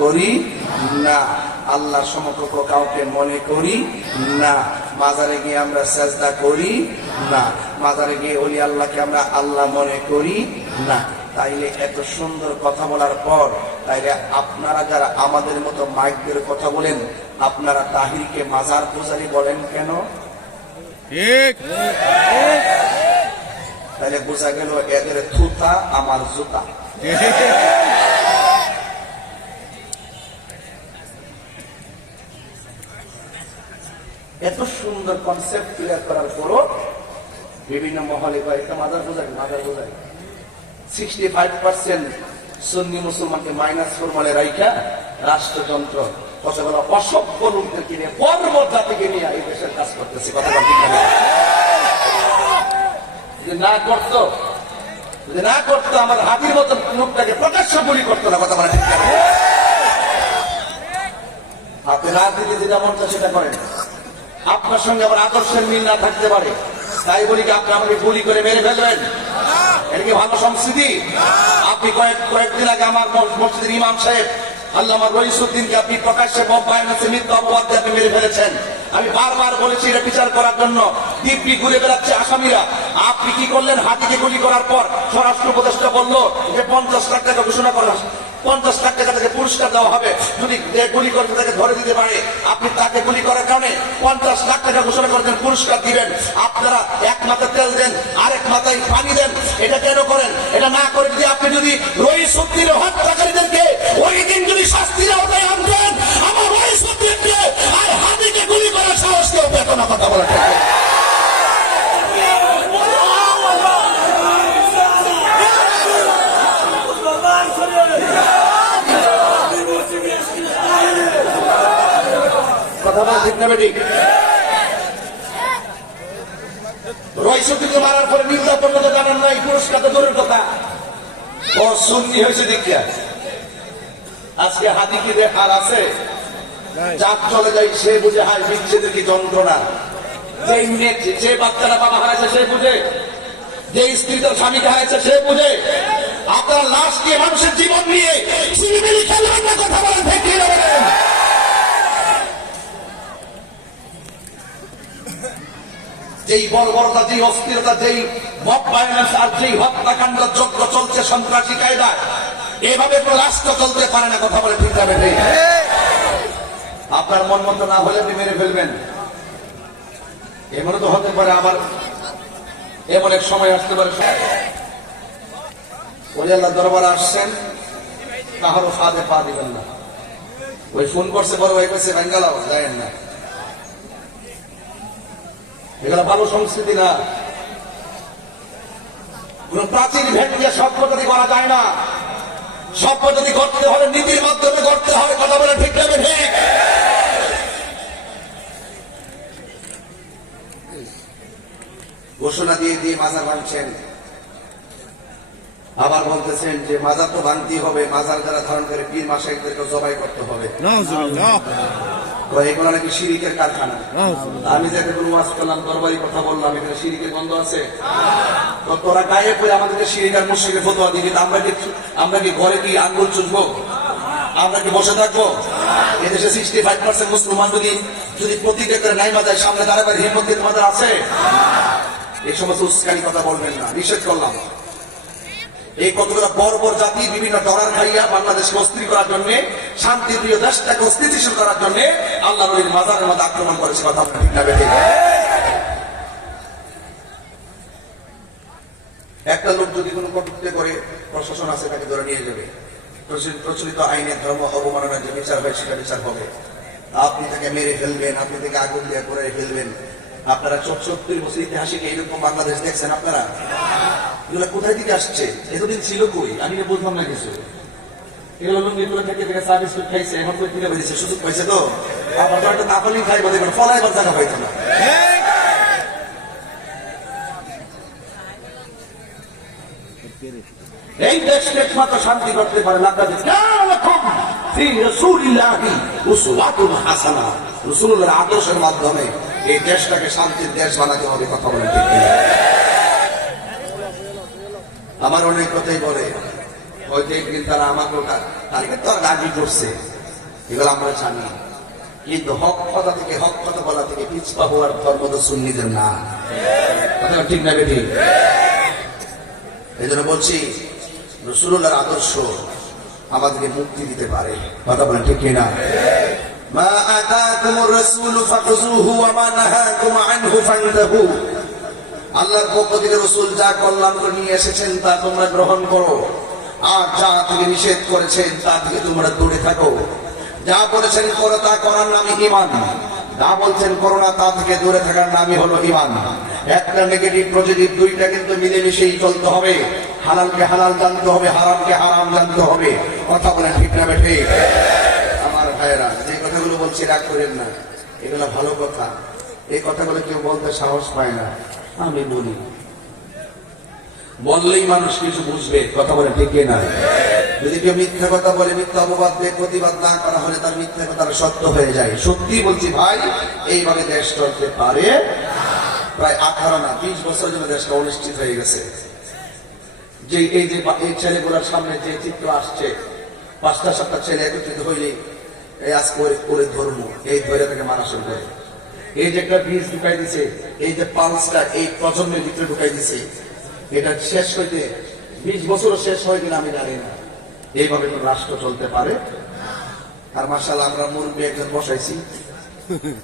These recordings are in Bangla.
করি না, আল্লাহর সমকক্ষ কাউকে মনে করি না, মাজারে গিয়ে আমরা সাজদা করি না, মাজারে গিয়ে ওলি আল্লাহকে আমরা আল্লাহ মনে করি না। তাইলে এত সুন্দর কথা বলার পর তাইলে আপনারা যারা আমাদের মতো মাইকদের কথা বলেন, আপনারা তাহিরকে মাজার পূজারী বলেন কেন? ঠিক। তাহলে বোঝা গেল এদের থুতা আমার জুতা। এত সুন্দর কনসেপ্ট ক্লিয়ার করার পরও বিভিন্ন মহলে কয়েকটা মাজার বোঝায় 65% সুন্নি মুসলমানকে -4 রাইখা রাষ্ট্রযন্ত্র কতগুলো অসভ্য লোকদেরকে নিয়ে পর্বত জাতিকে নিয়ে এই দেশের কাজ করতেছে। কথাটা ঠিক না? যদি না করতো আমার হাতির মতন লোকটাকে প্রকাশ্য গুলি করতো না। কথা বলা ঠিক না? হাতে না দিতে যেটা মন চায় সেটা করেন। আপনার সঙ্গে আমার আদর্শের মিল না থাকতে পারে, তাই বলি কি আপনি আমাকে গুলি করে মেরে ফেলবেন? এটা কি ভালো সংস্কৃতি? আপনি কয়েকদিন আগে আমার মসজিদের ইমাম সাহেব আল্লামা রইসুদ্দিনকে আপনি প্রকাশ্যে বব্বায়নাতে মিথ্যা অপবাদ দিয়ে আপনি মেরে ফেলেছেন। আমি বারবার বলেছি এটা বিচার করার জন্য। দিব্যি ঘুরে বেড়াচ্ছে আসামিরা। আপনি কি করলেন? হাতিকে গুলি করার পর স্বরাষ্ট্র উপদেষ্টা বলল যে 50 লাখ টাকা ঘোষণা করা, 50 লাখ টাকা তাকে পুরস্কার দেওয়া হবে যদি গুলি করতে তাকে ধরে দিতে পারে। আপনি তাকে গুলি করার কারণে 50 লাখ টাকা ঘোষণা করেছেন, পুরস্কার দিবেন। আপনারা এক মাথায় তেল দেন, আরেক মাথায় পানি দেন। এটা কেন করেন? এটা না করে যদি আপনি যদি রইসুদ্দিন হত্যাকারীদেরকে ওই দিন যদি শাস্তির আওতায় আনতেন, আমার রইসুদ্দিনকে আর হাতিকে গুলি করার সাহস কেউ পেত না। কথা বলা ঠিক। কথা বলা ঠিক না বেটি? রইসুদ্দিনকে মারার পরে নির্যাতন তো জানেন নাই, পুরস্কার তো দূরের কথা। ও সুন্নি হয়েছে দীক্ষা। আজকে হাতি কি দেখার আছে? চাপ চলে যায় সে বুঝে, হায় বিচ্ছেদের কি যন্ত্রণা। যে বাচ্চারা বাবা হারাইছে সে বুঝে, যে স্ত্রী তার স্বামীকে হারাইছে সে বুঝে। আপনারা লাশ দিয়ে মানুষের জীবন নিয়ে সিনেমিলি খেলবেন না। কথা বলেন ঠিক কি না? যেই বর্বরতা, যেই অস্থিরতা, যেই মব ভায়োলেন্স আর যেই হত্যাকাণ্ড যজ্ঞ চলছে সন্ত্রাসী কায়দায়, এভাবে কোনো রাষ্ট্র চলতে পারে না। কথা বলে ঠিক যাবে? আপনার মন মতো না হলে আপনি মেরে ফেলবেন। এমনও তো হতে পারে আবার এমন এক সময় আসতে পারে ওই আল্লাহ দরবারে আসছেন, কাহারও ফাঁদে পা দিবেন না। ওই ফোন করছে বড় ভাই কাছে, বেঙ্গালাও যায়েন না। এগুলো ভালো সংস্কৃতি না। কোন প্রাচীন ভেঙে সভ্য যদি করা যায় না। সভ্য যদি করতে হবে নীতির মাধ্যমে করতে হবে। কথা বলে ঠিক যাবে? ঠিক। ঘোষণা দিয়ে দিয়ে মাজার ভাঙছেন, আবার বলতেছেন যে মাজার তো ভাঙতেই হবে, মাজার যারা ধারণ করে পীর মাশাইখদেরকে জবাই করতে হবে। এগুলো নাকি শিরিকের কারখানা। আমি যে ওয়াজ করলাম, দরবারি কথা বললাম, এখানে শিরিকের গন্ধ আছে? তো তোরা গায়ে পড়ে আমাদেরকে শিরিক আর মুশরিকের ফতোয়া দিবি। আমরা কি ঘরে কি আঙ্গুল চুষবো? আমরা কি বসে থাকবো? এদেশে 65% মুসলমান যদি প্রতিজ্ঞা করে নাই মাজায় সামনে দাঁড়াবার হিম্মত দিয়ে তোমাদের আছে? এই সমস্ত উস্কানি কথা বলবেন না, নিষেধ করলাম। এই কতগুলো বর্বর জাতি বিভিন্ন ডলার খাইয়া বাংলাদেশকে অস্থির করার জন্য, শান্তিপ্রিয় দেশটাকে অস্থিতিশীল করার জন্য আল্লাহ নবীর মাজারের মধ্যে আক্রমণ করেছে। কথা ঠিক না বেঠিক? একটা লোক যদি কোনো কটূক্তি করে, প্রশাসন আছে তাকে ধরে নিয়ে যাবে। প্রচলিত আইনে ধর্ম অবমাননার যে বিচার হয় সেটা বিচার হবে। আপনি তাকে মেরে ফেলবেন, আপনি তাকে আগুন দিয়ে করে ফেলবেন। আপনারা ৭৪ বছর ইতিহাসে এইরকম বাংলাদেশ দেখছেন? আপনারা এগুলো কোথায় থেকে আসছে? এতদিন ছিল কই? আমি বুঝলাম না কিছু। এগুলো লুঙ্গিগুলো থেকে চা বিস্কুট খাইছে, এখন কই থেকে বেরিয়েছে, সুযোগ পাইছে তো। আবার তো একটা তাপালি খাইব, দেখবেন ফলাইবার জায়গা পাইতো না। এই দেশকে একমাত্র শান্তি করতে পারে রাসূলুল্লাহর আদর্শের মাধ্যমে এই দেশটাকে শান্তির দেশ বানাতে হবে। কথা বলেন ঠিক কিনা? আমার অনেক কথাই বলে, হয়তো একদিন তারা আমাকে তারিখে তো রাজি করছে, এগুলো আমরা জানি। কিন্তু হক কথা থেকে, হক কথা বলা থেকে পিছপা হওয়ার ধর্ম তো সুন্নিদের না। কথা ঠিক না বেঠি? এই জন্য বলছি রাসূলুল্লাহর আদর্শ আমাদেরকে মুক্তি দিতে পারে। কথা বলেন ঠিক কিনা? মা আতাকুমুর রাসূলু ফাখুযুহু ওয়া মা নাহাকুম আনহু ফান্তাহু। আল্লাহর পক্ষ থেকে রাসূল যা কল্যাণ করে নিয়ে এসেছেন তা তোমরা গ্রহণ করো, আর যা থেকে নিষেধ করেছেন তা থেকে তোমরা দূরে থাকো। যা বলেছেন করো তা করার নামই ঈমান, যা বলছেন করো না তা থেকে দূরে থাকার নামই হলো ঈমান। একটা নেগেটিভ পজিটিভ দুইটা কিন্তু মিলেমিশেই চলতে হবে। হালালকে হালাল জানতে হবে, হারামকে হারাম জানতে হবে। কথা বলেন ঠিক না বেঠি? আমার ভাইয়েরা, যে কথাগুলো বলছি রাগ করেন না, এগুলো ভালো কথা। এই কথাগুলো কেউ বলতে সাহস পায় না, আমি বলি। বললেই মানুষ কিছু বুঝবে। কথা বলে ঠিক না? যদি কেউ মিথ্যা কথা বলে, মিথ্যা অপবাদ দিয়ে প্রতিবাদ না করা হলে তার মিথ্যা কথা সত্য হয়ে যায়। সত্যি বলছি ভাই, এইভাবে দেশ চলতে পারে। প্রায় 18 না 20 বছর জন্য দেশটা অনিশ্চিত হয়ে গেছে। যে এই ছেলেগুলোর সামনে যে চিত্র আসছে, 5টা-7টা ছেলে একত্রিত হইলে এই আজ করে ধর্ম, এই ধরে থেকে মারা শুরু করে। এই যে একটা বীজ ঢুকাই দিছে, এই যে পালসটা এই প্রজন্মের ভিতরে ঢুকাই দিছে, এটা শেষ হইতে 20 বছরও শেষ হয় কিনা আমি জানি না। এইভাবে কোন রাষ্ট্র চলতে পারে? আর মাশাআল্লাহ আমরা মুরব্বী একজন বসাইছি,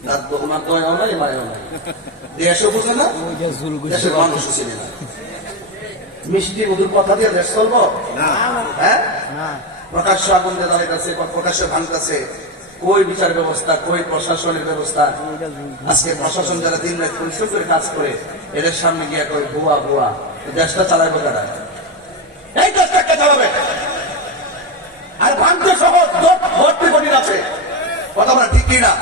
তার তো ওনার দয়াও নাই মায়াও নাই, দেশও বুঝে না, দেশের মানুষও চিনে না। মিষ্টি মধুর কথা দিয়ে দেশ চলবো? হ্যাঁ, প্রকাশ্য আগুন দিয়ে দাঁড়াইতেছে, প্রকাশ্য ভাঙতেছে। কই বিচার ব্যবস্থা, কই প্রশাসনের ব্যবস্থা? আজকে প্রশাসন যারা দিন রাত পরিশ্রম করে কাজ করে, এদের সামনে গিয়ে কই ভুয়া ভুয়া, দেশটা চালাইবো তারা? এই দেশটা কে চালাবে? আর ভাঙতে সহজ, ভর্তি কঠিন আছে। কথা বলা ঠিক না?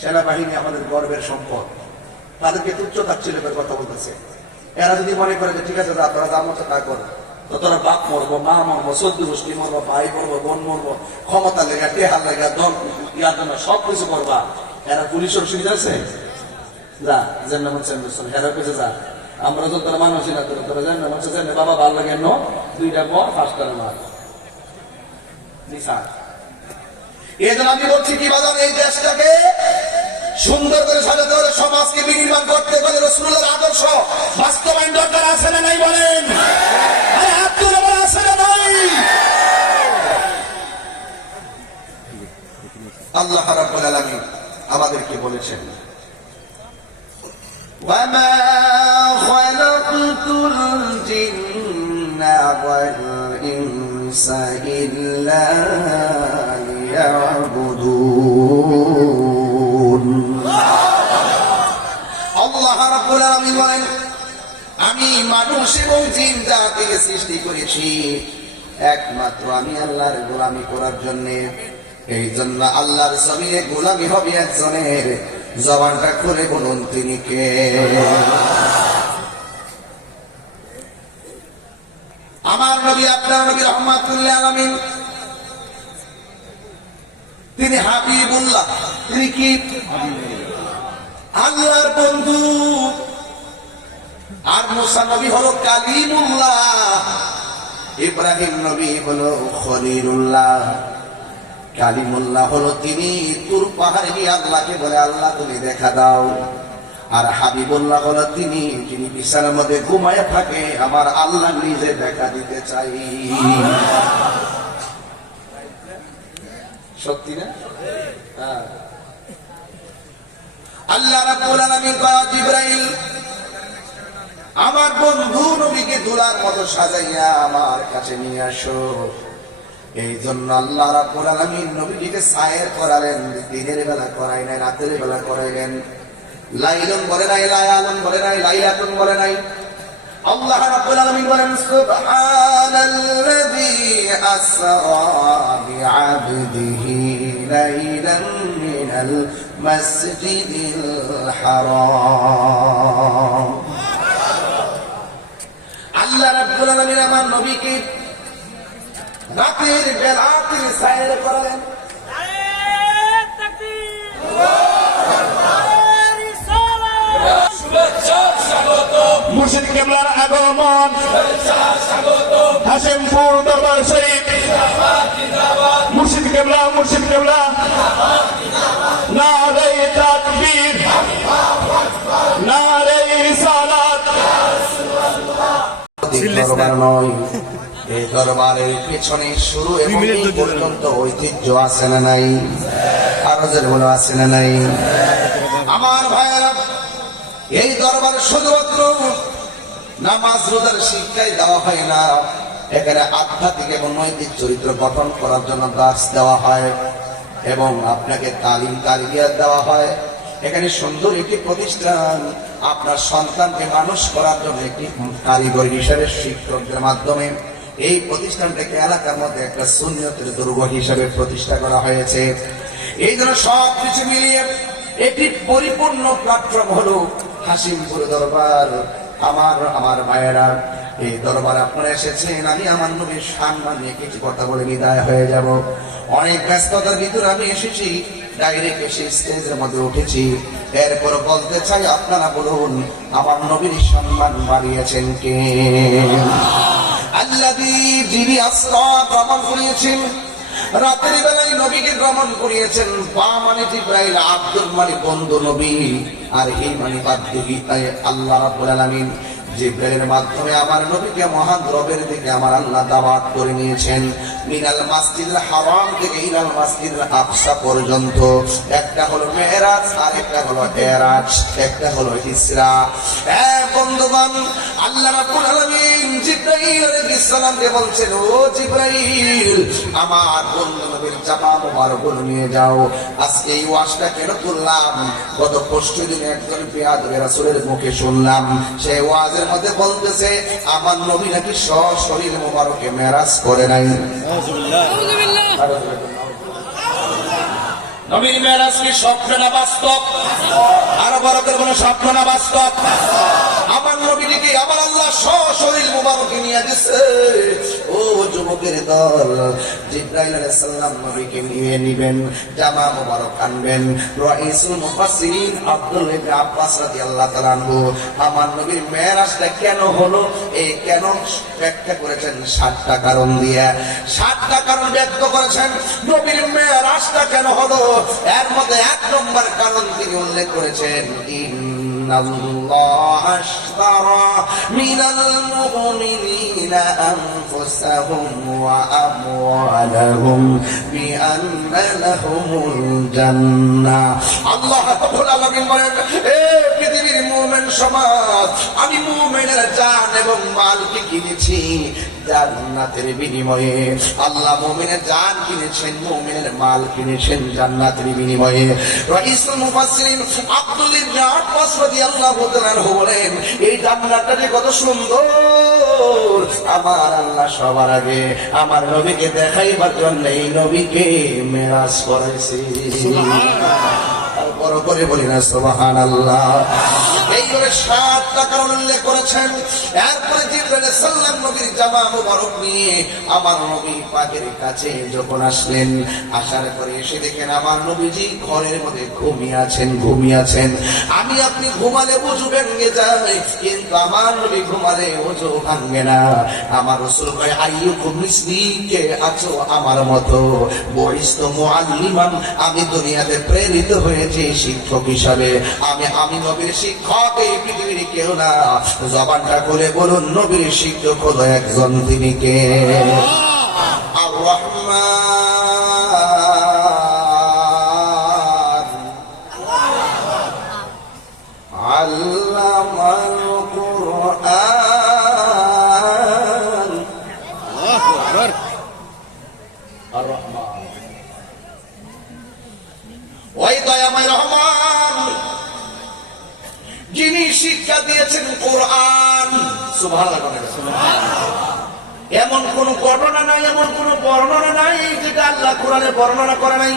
সেনাবাহিনী আমাদের গর্বের সম্পদ, তাদেরকে তুচ্ছ তাচ্ছিল্যের কথা বলতেছে। এরা যদি মনে করে যে ঠিক আছে তোরা যা মতো তা কর, তো তোরা বাপ মরবো, মা মরবো, চোদ্দ গোষ্ঠী মরবো, ভাই মরবো, বোন মরবো, ক্ষমতা লেগা, টেহার লেগা, দল ইয়ার জন্য সবকিছু করবা। এরা পুলিশের সুবিধা আছে? যা জান্নাত মঞ্চে এরা কেছে যা, আমরা তো তোরা মানুষই না, তোরা জান্নাত মঞ্চে জানে বাবা ভালো লাগে ন, 2টা পর 5টা মার নিশা। এই জন্য আমি বলছি কি বাজার, এই দেশটাকে সুন্দর করে সাজাতে হলে, সমাজকে বিনির্মাণ করতে হলে রাসূলুল্লাহর আদর্শ বাস্তবায়ন দরকার আছে না নাই বলেন? হাত তুলে বলা আছে না নাই? আল্লাহ রাব্বুল আলামিন আমাদেরকে বলেছেন, ওয়ামা খালাকতুল জিন্না ওয়াল ইনসা ইল্লা লিয়াবুদুন। আল্লাহ রাব্বুল আলামিন বলেন, আমি মানুষ এবং জিন জাতিকে সৃষ্টি করেছি একমাত্র আমি আল্লাহর গোলামি করার জন্য। এই জন্য আল্লাহর জমিনে গোলামি হবে একজনের। জবানটা খুলে বলুন তিনি কে? আমার নবী, আপনার নবী রাহমাতুল লিল আলামিন, তিনি হাবিবুল্লাহ। তিনি কি? আল্লাহর বন্ধু। আর মুসা নবী হলো কালিমুল্লাহ, ইব্রাহিম নবী হলো খলিলুল্লাহ, কালিমুল্লাহ হলো তিনি তুর পাহাড়ে গিয়ে আল্লাহকে বলে আল্লাহ তুমি দেখা দাও। আর হাবিবুল্লাহ হলো তিনি যিনি বিছানার মধ্যে ঘুমায় থাকে, আমার আল্লাহ নিজে দেখা দিতে চাই। সত্যি না? আল্লাহ রাব্বুল আলামিন কয়, জিবরাইল আমার বন্ধু নবীকে দোলার মতো সাজাইয়া আমার কাছে নিয়ে আসো। এই জন্য আল্লাহ রাব্বুল আলামিন নবীকে সায়ের করালেন, দিনের বেলা করাই নাই, রাতের বেলা করাইলেন। লাইলুন বলে নাই, লায়ালুন বলে নাই, লাইলাতুন বলে নাই। আল্লাহ রাব্বুল আলামিন বলেন, সুবহানাল্লাযী আসরা বিআবদিহি লাইলান মিনাল মাসজিদিল হারাম। আল্লাহ রাব্বুল আলামিন আমার নবীকে রাতের বেলা তিনি সায়ের করালেন। শুভেচ্ছা মুর্শিদ কেবলার আগমন হাসেমপুর দরবার শরীফ মুর্শিদ কেবলা নারে তাকবীর নারে রিসালাত। দরবার নয়, এই দরবারের পেছনে শুরু এবং এই পর্যন্ত ঐতিহ্য আছে না নাই? আরো যেগুলো আছে না নাই? আমার ভাইয়েরা, এই দরবারে শুধুমাত্র নামাজ রোজার শিক্ষাই দেওয়া হয় না, এখানে আধ্যাত্মিক এবং নৈতিক চরিত্র গঠন করার জন্য দাস দেওয়া হয় এবং আপনাকে তালিম তারবিয়াত দেওয়া হয়। এখানে সুন্দর একটি প্রতিষ্ঠান, আপনার সন্তানকে মানুষ করার জন্য একটি কারিগরি হিসাবে শিক্ষকদের মাধ্যমে এই প্রতিষ্ঠানটাকে এলাকার মধ্যে একটা সুন্নতের দুর্গ হিসাবে প্রতিষ্ঠা করা হয়েছে। এই জন্য সবকিছু মিলিয়ে একটি পরিপূর্ণ প্ল্যাটফর্ম হলো হাসিমপুর দরবার। আমার মায়েরা, এই দরবারে আপনারা এসেছেন, আমি আমার নবীর সম্মান নিয়ে কিছু কথা বলে বিদায় হয়ে যাব। অনেক ব্যস্ততার ভিতরে আমি এসেছি, ডাইরেক্ট এসে স্টেজের মধ্যে উঠেছি। এরপর বলতে চাই, আপনারা বলুন আমার নবীর সম্মান বাড়িয়েছেন কে? আল্লাযী, যিনি আসরা ভ্রমণ করিয়েছেন, রাতের বেলায় নবীকে ভ্রমণ করিয়েছেন। বা মানে জিবরাইল, আব্দুল মানে বন্ধু নবী, আর এই মানে বাদ্যুহি আল্লাহ রাব্বুল আলামিন। জিবরাইলের মাধ্যমে আমার নবীকে মহান রবের দিকে আমার আল্লাহ দাওয়াত করে নিয়েছেন। মিনাল মাসজিদুল হারাম থেকে ইলাল মাসজিদুল আকসা পর্যন্ত। একটা হলো মেরাজ, আর একটা হলো এরাজ, একটা হলো ইসরা। বন্ধুগণ, আল্লাহ রাব্বুল আলামিন জিবরাইল আলাইহিস সালামকে বলছেন, ও জিবরাইল, আমার বন্ধু নবীর জামা মুবারক নিয়ে যাও। আজকে এই ওয়াজটা কেন করলাম? গত পরশু দিন একজন বেয়াদব রাসূলের মুখে শুনলাম, সে ওয়াজের মধ্যে বলতেছে আমার নবী নাকি সশরীর মুবারকে মেরাজ করে নাই। নবীর মেরাজ কি স্বপ্ন না বাস্তব? আরো বড় করে কোনো স্বপ্ন না বাস্তব? আমার নবীকে আমার আল্লাহ সশরীর মুবারকে নিয়ে গেছে। ও যুবকের দল, জিবরাইল আলাইহিস সালাম নবীকে নিয়ে নিবেন, জামা মুবারক আনবেন। রাইসুল মুফাসসিরিন আব্দুল ইবনে আব্বাস রাদিয়াল্লাহু তাআলা আনহু আমার নবীর মেরাজটা কেন হলো, এই কেন ব্যাখ্যা করেছেন 7টা কারণ দিয়ে। 7টা কারণ ব্যক্ত করেছেন নবীর মেরাজটা কেন হলো। এর মধ্যে 1 নম্বর কারণ তিনি উল্লেখ করেছেন, ইন্নাল্লাহ আশতারা মিনাল মুমিনিনা আনফুসাহুম ওয়া আমওয়ালাহুম বিআন্না লাহুমুল জান্নাহ। আল্লাহ রাব্বুল আলামিন বলেন, এ পৃথিবীর মুমিন সমাজ, আমি মুমিনের জান এবং মালকে কিনেছি জান্নাতের বিনিময়ে। আল্লাহ মুমিনের জান কিনেছেন, মুমিনের মাল কিনেছেন জান্নাতের বিনিময়ে। রাইসুল মুফাসসিরিন আব্দুল ইবনে আব্বাস রাদিয়াল্লাহু তাআলা আনহু বলেন, এই জান্নাতটা যে কত সুন্দর, আমার আল্লাহ সবার আগে আমার নবীকে দেখাইবার জন্য এই নবীকে মেরাজ করেছে। বড় করে বলি না সুবহানাল্লাহ। এইভাবে 7টা কারণ উল্লেখ করেছেন। এরপরে জিবরাইল আলাইহিস সালাম নবীর জামা মুবারক নিয়ে আমার নবী পাকের কাছে যখন আসলেন, আসার পরে এসে দেখেন আমার নবীজি ঘরের মধ্যে ঘুমিয়ে আছেন। আমি আপনি ঘুমালে ওযু ভেঙে যায়, কিন্তু আমার নবী ঘুমালে ওযু ভাঙে না। আমার রাসূল কয়, আইয়ুকুম মিসলি, কে আছো আমার মতো? বরিস্ত মুআল্লিমান, আমি দুনিয়াতে প্রেরিত হয়েছি শিক্ষক হিসাবে। আমি নবীর শিক্ষক, এই পৃথিবীর কেউ না। জবানটা খুলে বলুন, নবীর শিক্ষক হলো একজন, তিনি কে? আর রহমান আল্লামাল কুরআন। আর রহমান, ওই দয়াময় রহমান, যিনি শিক্ষা দিয়েছেন কোরআন। সুবহানাল্লাহ। এমন কোন ঘটনা নাই, এমন কোন বর্ণনা নাই যেটা আল্লাহ কোরআনে বর্ণনা করে নাই।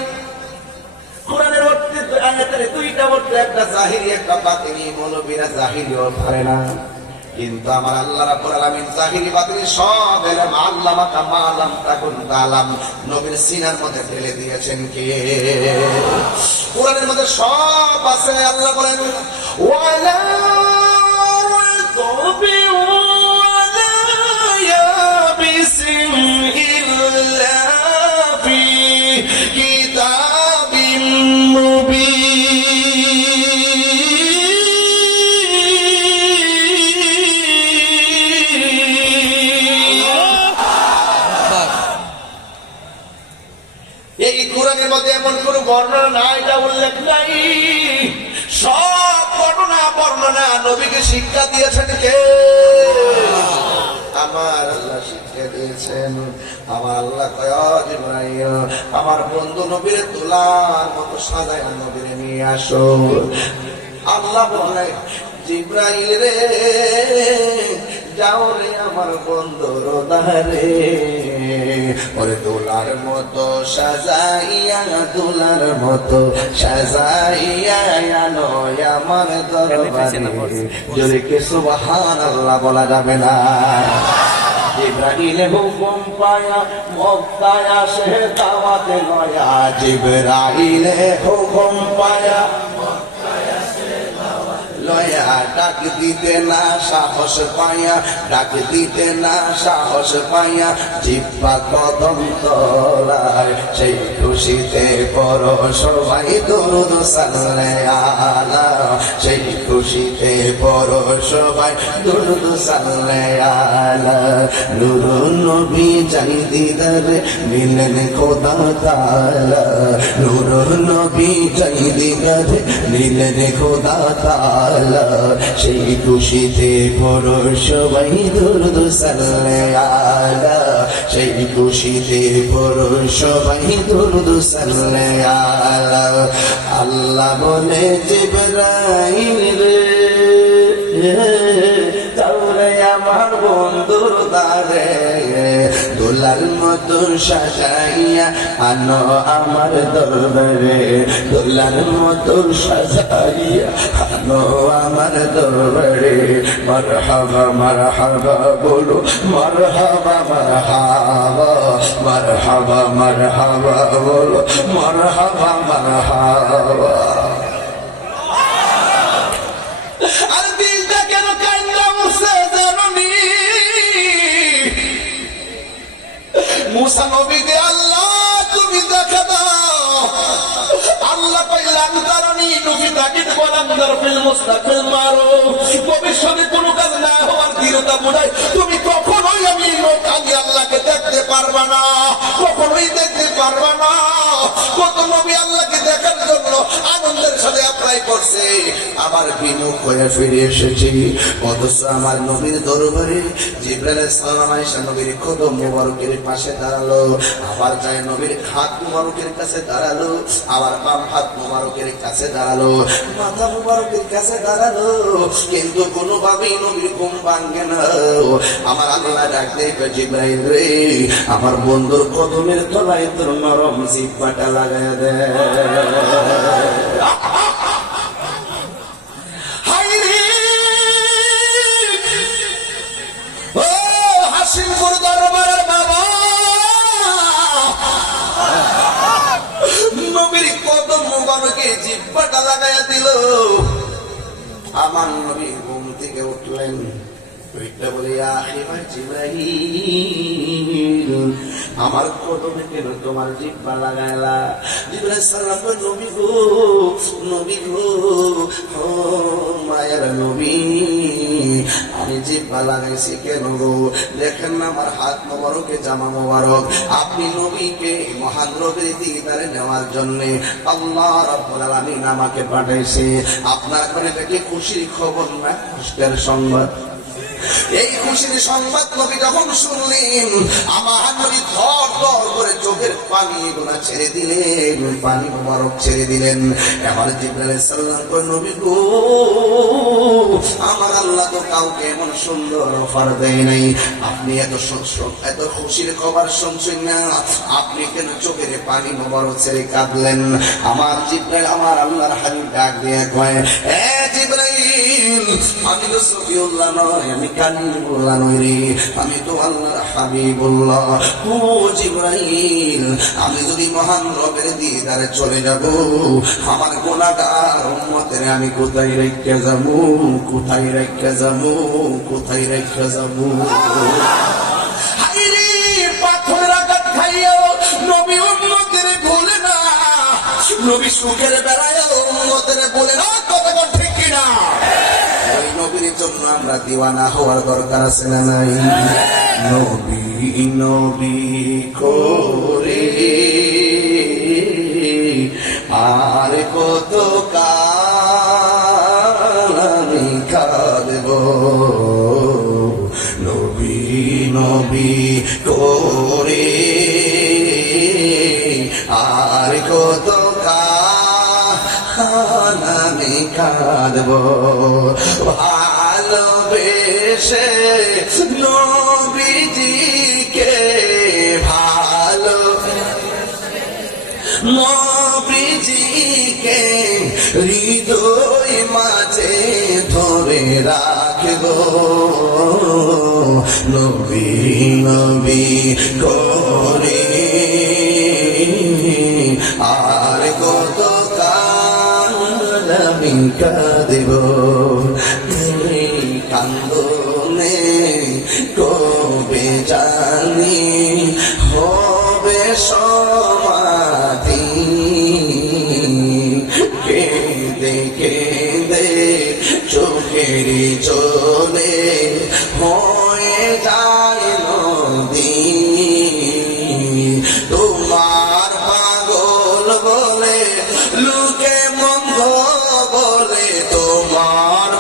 কোরআনের আয়াতের 2টা অর্থ, একটা জাহিরি একটা বাতিনি। মৌলবীরা জাহিরিও পারে না, কিন্তু আমার আল্লাহ রাব্বুল আলামিন জাহিরি বাতিনি সব এলেম আল্লামাকা মা লাম তাকুন তাআলাম নবীর সিনার মধ্যে ফেলে দিয়েছেন কে? কোরআনের মধ্যে সব আছে। আল্লাহ বলেন, ওয়ালা رطب ولا يابس إلا في كتاب এই কোরআনের মধ্যে এমন কোন বর্ণনা নাই, এটা উল্লেখ নাই। সব ঘটনা বর্ণনা নবীকে শিক্ষা দিয়েছেন কে? আমার আল্লাহ শিক্ষা দিয়েছেন। আমার আল্লাহ কয়, ও জিবরাইল, আমার বন্ধু নবীরে তোলার মতো সাজায় নবীরে নিয়ে আসো। আল্লাহ বলে, জিবরাইল রে, যাও রে আমার বন্ধুর দারে, ওরে দোলার মতো সাজাইয়া, দোলার মতো সাজাইয়া আনো আমার দরবারে। জোরে কে সুবহানাল্লাহ বলা যাবে না? জিবরাইলে হুকুম পায়া মক্কায় আসে দাওয়াতে নয়া। জিবরাইলে হুকুম পায়া লয়া, ডাক দিতে না সাহস পায়া, ডাক দিতে না সাহস পায়া, জিব্বা কদম তলায়, সেই খুশিতে পড়ো সবাই দুরূদ সাল্লাল্লাহু আলা, সেই খুশিতে পড়ো সবাই দুরূদ সাল্লাল্লাহু আলা। নূরুন নবী চাই দিদারে মিলেন খোদা তাআলা, নূরুন নবী চাই দিদারে মিলেন খোদা তাআলা, সেই খুশিতে পড়ো সবাই দুরূদ সাল্লাল্লাহু আলা, সেই খুশিতে পড়ো সবাই দুরূদ সাল্লাল্লাহু আলা। আল্লাহ বলে, জিবরাইল রে, তাওরে আমার বন্ধুর দারে, দোলার মতো সাজাইয়া আনো আমার দরবারে, দোলার মতো সাজাইয়া আনো আমার দরবারে। মারহাবা মারহাবা বলো, মারহাবা মারহাবা, মারহাবা মারহাবা বলো, মারহাবা মারহাবা। আর দিলটা কেন কান্না উঠছে জানি? মুসা নবীকে আল্লাহ তুমি দেখা দাও। আল্লাহ কইলাম তারনি নবী তাকিদ বলাম দরফিল মুস্তাকিল মারো। ভবিষ্যতে কোনো কাজ না হওয়ার দৃঢ়তা বোঝাই তুমি কখনোই আমি আমি আল্লাহকে দেখতে পারবা না, কখনোই দেখতে পারবা না। কত নবী আল্লাহকে দেখার জন্য আনন্দের সাথে অ্যাপ্লাই করছে, আবার বিমুখ হয়ে ফিরে এসেছি। অথচ আমার নবীর দরবারে জিবরাইল আলাইহিস সালাম আয়েশা নবীর কদম মুবারকের পাশে দাঁড়ালো, আবার যায় নবীর হাত মুবারকের কাছে দাঁড়ালো, আবার বাম হাত মুবারকের কাছে দাঁড়ালো, মাথা মুবারকের কাছে দাঁড়ালো, কিন্তু কোনোভাবেই নবীর ঘুম ভাঙে না। আমার আল্লাহ ডাক দেবে, জিবরাইল রে, আমার বন্ধুর কদমের তলায় তোর নরম জিহ্বাটা লাগায় দে। ও হাসিমপুর দরবারের বাবা, নবীর কদম মুবারকে জিহ্বাটা লাগাইয়া দিল। আমার নবী ঘুম থেকে উঠলেন, বলে, জিবরাইল, আমার কদমে কেন তোমার জিহ্বা লাগাইলা? জিবরাইল সালাম কই, নবী গো, নবী গো, ও মায়ের নবী, আমি জিহ্বা লাগাইছি কেন গো? দেখেন না আমার হাত মোবারকে জামা মোবারক, আপনি নবীকে মহান নবীর দিদারে নেওয়ার জন্য আল্লাহ রাব্বুল আলামিন আমাকে পাঠাইছে। আপনার ঘরে থেকে খুশির খবর না কষ্টের সংবাদ? এই খুশির সংবাদ নবী যখন শুনলেন, আমার নবী ধর ধর করে চোখের পানি গুলো ছেড়ে দিলেন, পানি মোবারক ছেড়ে দিলেন। আমার জিবরাইল আলাইহিস সালাম কই, নবী গো, আমার আল্লাহ তো কাউকে এমন সুন্দর অফার দেয় নাই, আপনি এত খুশির খবর শুনছেন না, আপনি কেন চোখের পানি মোবারক ছেড়ে কাঁদলেন? আমার জিবরাইল আমার আল্লাহর হাবিব ডাক দিয়ে কয়, এ জিবরাইল, আমি তো সফিউল্লাহ নয়, আমি কালিমুল্লাহ নই রে, আমি তো আল্লাহর হাবিবুল্লাহ। ও জিবরাইল, আমি যদি মহান রবের দিদারে চলে যাব, আমার গুনাহগার উম্মতের আমি কোথায় রেখে যাব, কোথায় রেখে যাব, কোথায় রেখে যাব? হায়রে, পাথরের আঘাত খাইয়াও নবী উম্মতের ভুলে না, নবী সুখের বেড়ায় উম্মতের বলে না, কথা ঠিক কিনা? ওই নবীর জন্য আমরা দিওয়ানা হওয়ার দরকার আছে না নাই? নবী নবী করে আর কত কাল আমি কাঁদব, নবী নবী করে আর কত কাল আমি কাঁদব, ভালোবেসে নবীজিকে ভালো নবীজিকে হৃদয় মাঝে ধরে রাখব, নবী নবী করে আর কত কাল আমি কাঁদব, কান্দনে কবে জানি হবে সমাধি, কেঁদে কেঁদে চোখের জলে হয়ে যায় নদী, তোমার পাগল বলে লোকে মন্দ বলে, তোমার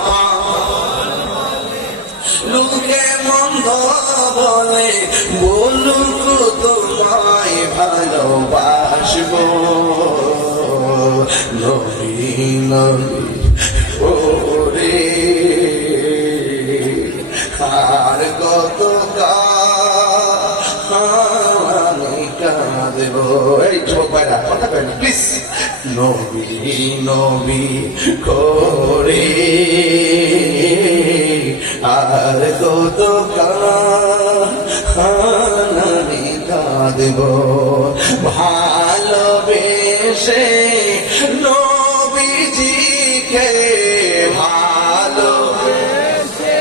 লোকে মন্দ বলে বলুক তোমায় ভালোবাসব, নবী নবী ওরে আর কত কাল আমি কাঁদব। এই যুবক ভাইরা কথা কেন প্লিজ, নবী নবী করে আর কত কাল আমি কাঁদব, ভালোবেসে নবীজিকে ভালোবেসে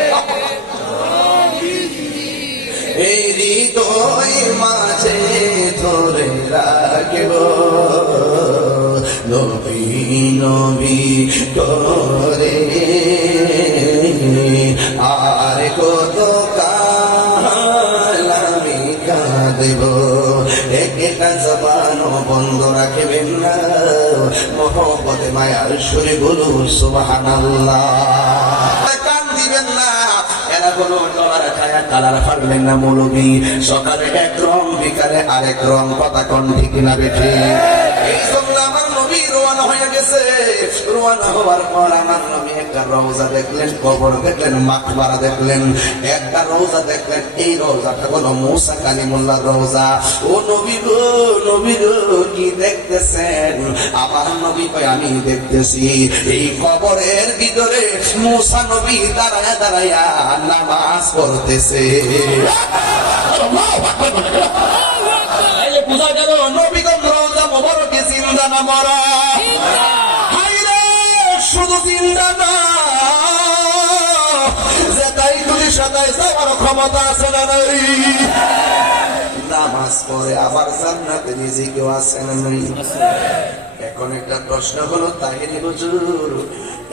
এই হৃদয় মাঝে ধরে রাখব, নবী নবী করে আর কত কাল আমি কাঁদব। একটা জবানও বন্ধ রাখবেন না, মহব্বতে মায়ার সুরে বলুন সুবহানাল্লাহ। কান দিবেন না, এরা কোনো ডলার খায়া কালার ফাড়বেন না মৌলবী, সকালে এক রং বিকালে আরেক রং, কথা কন ঠিক না বেঠে? এই জন্য আমার নবী রওনা হয়ে গেছে। রওনা হওয়ার পর আমার নবী একটা রওজা দেখলেন, কবর দেখলেন, মাকবারা দেখলেন, একটা রওজা দেখলেন, এই রওজাটা হলো মুসা কালিমুল্লাহর রওজা। ও নবী গো, নবী গো, কি দেখতেছেন? আমার নবী কয় আমি দেখতেছি এই কবরের ভিতরে মুসা নবী দাঁড়ায়া দাঁড়ায়া নামাজ পড়তেছে। বুঝা গেল নবীগঞ্জ রওজা মোবারকে জিন্দা না মরা? হায়রে, শুধু জিন্দা না, যেটাই খুলি সেটাই যাওয়ার ক্ষমতা আছে না নাই? নামাজ পড়ে আবার জান্নাতে নিজেকেও আছে না নাই? এখন একটা প্রশ্ন হলো, তাহিরি হুজুর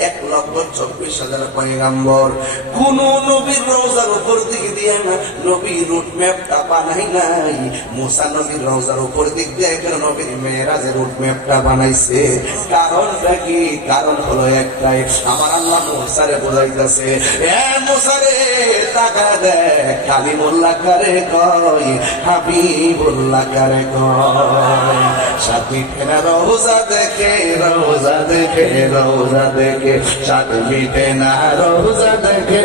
1,24,000 পয়গাম্বর, কোন নবীর রওজার উপর দিকে দিয়ে না নবী রুট ম্যাপটা বানাই নাই? মুসা নবীর রওজার উপর দিক দিয়ে কেন নবীর মেরাজের রুট ম্যাপটা বানাইছে? কারণটা কি? কারণ হলো একটাই, আমার আল্লাহ মুসারে বোঝাইতেছে, এ মুসারে তাকা দেখ, কালিমুল্লাহ কারে কয়, হাবিবুল্লাহ কারে কয়, সাথী ফেরা রওজা দেখে, রওজা দেখে, রওজা দেখে, সাথে মিটে না রওজা দেখে।